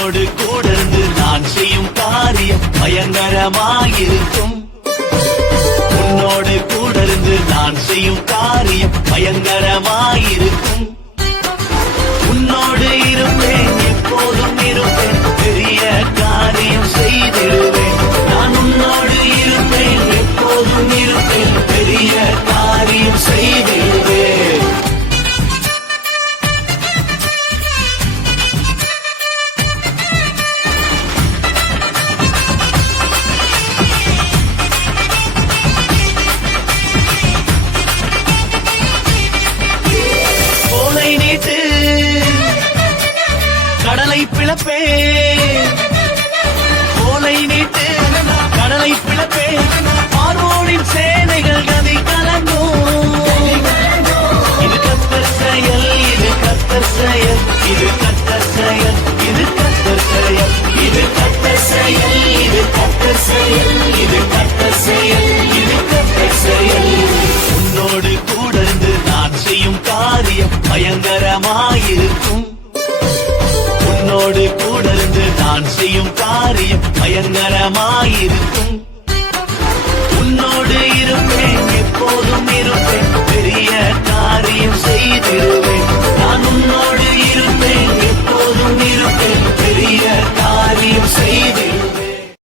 உன்னோடு கூடர்ந்து நான் செய்யும் காரியம் பயங்கரமாயிருக்கும். உன்னோடு கூடர்ந்து நான் செய்யும் காரியம் பயங்கரமாயிருக்கும். உன்னோடு இருப்பேன், எப்போதும் இருப்பேன், பெரிய காரியம் செய்திடுவேன். நான் உன்னோடு இருப்பேன், எப்போதும் இருப்பேன், பெரிய காரியம் செய்திடுவேன். கோலை நீட்டு கடலை பிளப்பே, கோலை நீட்டு கடலை பிளப்பே, பார்வோனின் சேனைகள் கதை கலங்கும். இது கர்த்தர் செயல், இது கர்த்தர் செயல், இது கர்த்தர் செயல், இது கர்த்தர் செயல், இது கர்த்தர் செயல், இது கர்த்தர் செயல், இது கர்த்தர் செயல், இது கர்த்தர் செயல். உன்னோடு கூடர்ந்து நான் செய்யும் காரியம் பயங்கரமாயிருக்கும். உன்னோடு கூடர்ந்து நான் செய்யும் காரியம் பயங்கரமாயிருக்கும். உன்னோடு இருப்பேன், எப்போதும் இருப்பேன்,